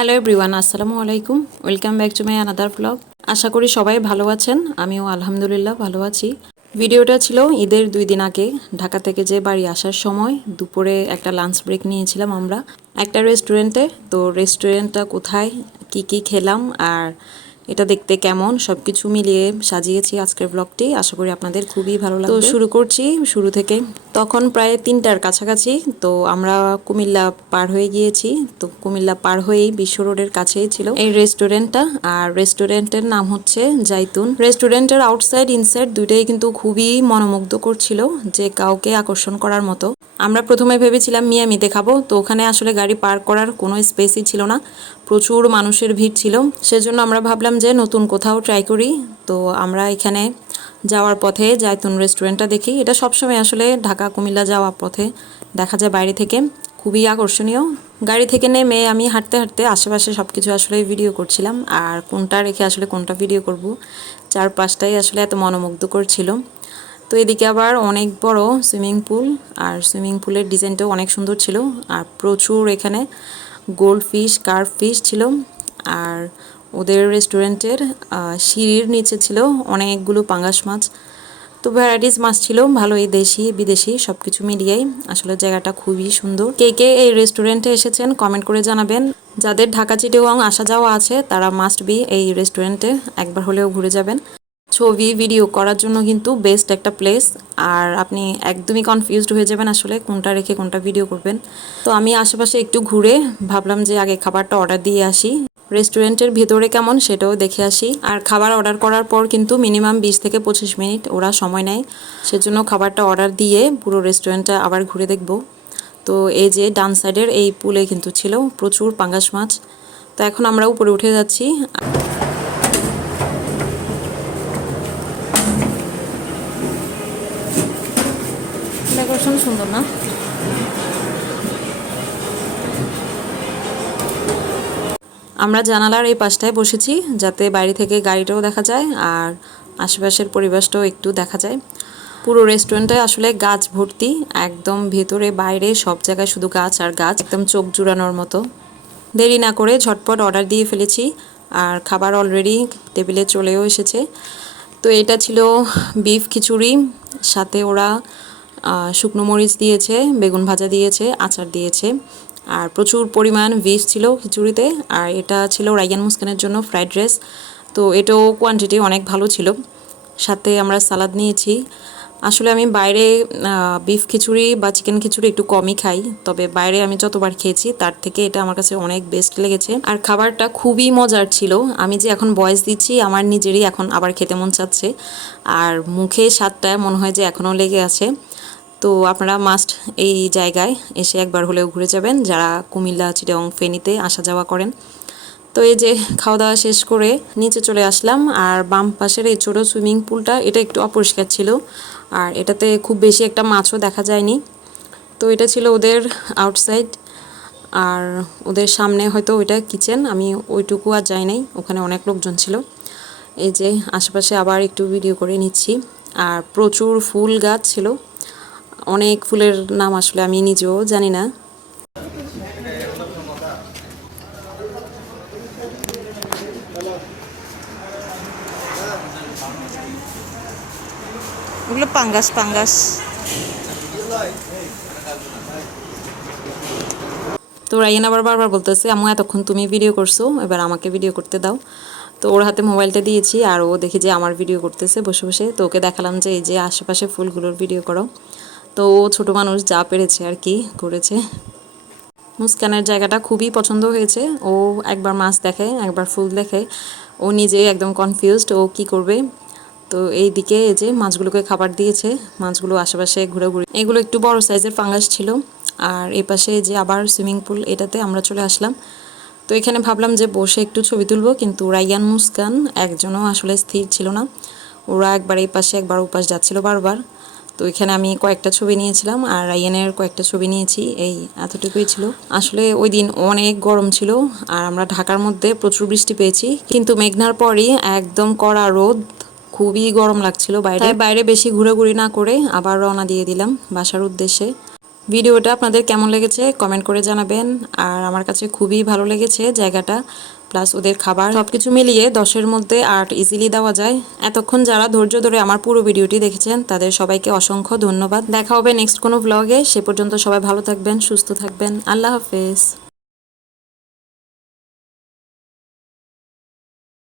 Hello everyone, আসসালামু আলাইকুম। Welcome back to my another blog. আশা করি সবাই ভালো আছেন, আমিও আলহামদুলিল্লাহ ভালো আছি। ভিডিওটা ছিল ঈদের 2 দিন আগে ঢাকা থেকে যে বাড়ি আসার সময় দুপুরে একটা লাঞ্চ ব্রেক নিয়েছিলাম আমরা একটা রেস্টুরেন্টে। তো রেস্টুরেন্টটা কোথায়, কি খেলাম আর এটা দেখতে কেমন সবকিছু মিলিয়ে সাজিয়েছি আজকের ব্লগটি। আশা করি আপনাদের খুবই ভালো লাগবে। তো শুরু করছি শুরু থেকে। তখন প্রায় 3টার কাছাকাছি। তো আমরা কুমিল্লা পার হয়ে গিয়েছি। তো কুমিল্লা পার হয়েই বিশ্ব রোডের কাছেই ছিল এই রেস্টুরেন্টটা। আর রেস্টুরেন্টের নাম হচ্ছে জাইতুন। রেস্টুরেন্টের আউটসাইড ইনসাইড দুইটাই কিন্তু খুবই মনোমুগ্ধকর ছিল, যে কাউকে আকর্ষণ করার মতো। আমরা প্রথমে ভেবেছিলাম মিয়ামিতে খাবো, তো ওখানে আসলে গাড়ি পার্ক করার কোনো স্পেসই ছিল না, প্রচুর মানুষের ভিড় ছিল। সেজন্য আমরা ভাবলাম যে নতুন কোথাও ট্রাই করি। তো আমরা এখানে যাওয়ার পথে জাইতুন রেস্টুরেন্টটা দেখি। এটা সবসময় আসলে ঢাকা কুমিল্লা যাওয়ার পথে দেখা যায় বাইরে থেকে, খুবই আকর্ষণীয়। গাড়ি থেকে নেমে আমি হাঁটতে হাঁটতে আশেপাশে সব কিছু আসলে ভিডিও করছিলাম, আর কোনটা রেখে আসলে কোনটা ভিডিও করব, চারপাশটাই আসলে এত মনোমুগ্ধকর ছিল। তো এদিকে আবার অনেক বড় সুইমিং পুল, আর সুইমিং পুলের ডিজাইনটাও অনেক সুন্দর ছিল। আর প্রচুর এখানে গোল্ড ফিশ, কার্ভ ফিশ ছিল। আর ওদের রেস্টুরেন্টের সিঁড়ির নিচে ছিল অনেকগুলো পাঙ্গাস মাছ। তো ভ্যারাইটিস মাছ ছিল ভালোই, দেশি বিদেশি সব কিছু মিলিয়েই আসলে জায়গাটা খুবই সুন্দর। কে কে এই রেস্টুরেন্টে এসেছেন কমেন্ট করে জানাবেন। যাদের ঢাকা চিটাগং আসা যাওয়া আছে তারা মাস্ট বি এই রেস্টুরেন্টে একবার হলেও ঘুরে যাবেন। ছবি ভিডিও করার জন্য কিন্তু বেস্ট একটা প্লেস। আর আপনি একদমই কনফিউজড হয়ে যাবেন আসলে কোনটা রেখে কোনটা ভিডিও করবেন। তো আমি আশেপাশে একটু ঘুরে ভাবলাম যে আগে খাবারটা অর্ডার দিয়ে আসি, রেস্টুরেন্টের ভেতরে কেমন সেটাও দেখে আসি। আর খাবার অর্ডার করার পর কিন্তু মিনিমাম 20 থেকে 25 মিনিট ওরা সময় নেয়, সেজন্য খাবারটা অর্ডার দিয়ে পুরো রেস্টুরেন্টটা আবার ঘুরে দেখব। তো এই যে ডান সাইডের এই পুলে কিন্তু ছিল প্রচুর পাঙ্গাস মাছ। তো এখন আমরা উপরে উঠে যাচ্ছি। ডেকোরেশন সুন্দর না? আমরা জানালার এই পাশটায় বসেছি যাতে বাইরে থেকে গাড়িটাও দেখা যায় আর আশেপাশের পরিবেশটাও একটু দেখা যায়। পুরো রেস্টুরেন্টে আসলে গাছ ভর্তি, একদম ভেতরে বাইরে সব জায়গায় শুধু গাছ আর গাছ, একদম চোখ জুড়ানোর মতো। দেরি না করে ঝটপট অর্ডার দিয়ে ফেলেছি, আর খাবার অলরেডি টেবিলে চলেও এসেছে। তো এটা ছিল বিফ খিচুড়ি, সাথে ওরা শুকনো মরিচ দিয়েছে, বেগুন ভাজা দিয়েছে, আচার দিয়েছে, আর প্রচুর পরিমাণ বিফ ছিল খিচুড়িতে। আর এটা ছিল রাইয়ান মুস্কানের জন্য ফ্রাইড রাইস। তো এটাও কোয়ান্টিটি অনেক ভালো ছিল। সাথে আমরা সালাদ নিয়েছি। আসলে আমি বাইরে বিফ খিচুড়ি বা চিকেন খিচুড়ি একটু কমই খাই, তবে বাইরে আমি যতবার খেয়েছি তার থেকে এটা আমার কাছে অনেক বেস্ট লেগেছে। আর খাবারটা খুবই মজার ছিল। আমি যে এখন ভয়েস দিচ্ছি আমার নিজেরই এখন আবার খেতে মন চাচ্ছে, আর মুখে স্বাদটা মনে হয় যে এখনও লেগে আছে। তো আপনারা মাস্ট এই জায়গায় এসে একবার হলেও ঘুরে যাবেন যারা কুমিল্লা, চিটাগং, ফেনীতে আসা যাওয়া করেন। তো এই যে খাওয়া দাওয়া শেষ করে নিচে চলে আসলাম। আর বাম পাশের এই ছোটো সুইমিং পুলটা এটা একটু অপরিষ্কার ছিল, আর এটাতে খুব বেশি একটা মাছও দেখা যায়নি। তো এটা ছিল ওদের আউটসাইড, আর ওদের সামনে হয়তো ওইটা কিচেন, আমি ওইটুকু আর যাই নাই, ওখানে অনেক লোকজন ছিল। এই যে আশেপাশে আবার একটু ভিডিও করে নিচ্ছি। আর প্রচুর ফুল গাছ ছিল, অনেক ফুলের নাম আসলে আমি নিজেও জানি না। ওগুলো পাঙ্গাস পাঙ্গাস। তো রাইয়ান আবার বারবার বলতেছে আম্মু এতক্ষণ তুমি ভিডিও করছো, এবার আমাকে ভিডিও করতে দাও। তো ওর হাতে মোবাইলটা দিয়েছি, আর ও দেখি যে আমার ভিডিও করতেছে বসে বসে। তো ওকে দেখালাম যে এই যে আশেপাশে ফুলগুলোর ভিডিও করো। তো ও ছোটো মানুষ যা পেরেছে আর কি করেছে। মুস্কানের জায়গাটা খুবই পছন্দ হয়েছে। ও একবার মাছ দেখে, একবার ফুল দেখে, ও নিজে একদম কনফিউজড ও কি করবে। তো এই দিকে এই যে মাছগুলোকে খাবার দিয়েছে, মাছগুলো আশেপাশে ঘুরে ঘুরে, এগুলো একটু বড় সাইজের পাঙ্গাস ছিল। আর এ পাশে যে আবার সুইমিং পুল, এটাতে আমরা চলে আসলাম। তো এখানে ভাবলাম যে বসে একটু ছবি তুলবো, কিন্তু রাইয়ান, মুস্কান একজনও আসলে স্থির ছিল না। ওরা একবার এই পাশে একবার ও পাশ যাচ্ছিল বারবার। তো এখানে আমি কয়েকটা ছবি নিয়েছিলাম, আর রাইয়ানের কয়েকটা ছবি নিয়েছি, এই এতটুকুই ছিল। আসলে ওই দিন অনেক গরম ছিল, আর আমরা ঢাকার মধ্যে প্রচুর বৃষ্টি পেয়েছি, কিন্তু মেঘনার পরই একদম কড়া রোদ, খুবই গরম লাগছিল বাইরে। বাইরে বেশি ঘোরাঘুরি না করে আবার রওনা দিয়ে দিলাম বাসার উদ্দেশ্যে। ভিডিওটা আপনাদের কেমন লেগেছে কমেন্ট করে জানাবেন। আর আমার কাছে খুবই ভালো লেগেছে জায়গাটা, প্লাস ওদের খাবার সবকিছু মিলিয়ে 10-এর মধ্যে 8 ইজিলি দেওয়া যায়। এতক্ষণ যারা ধৈর্য ধরে আমার পুরো ভিডিওটি দেখেছেন তাদের সবাইকে অসংখ্য ধন্যবাদ। দেখা হবে নেক্সট কোনো ব্লগে। সে পর্যন্ত সবাই ভালো থাকবেন, সুস্থ থাকবেন। আল্লাহ হাফেজ।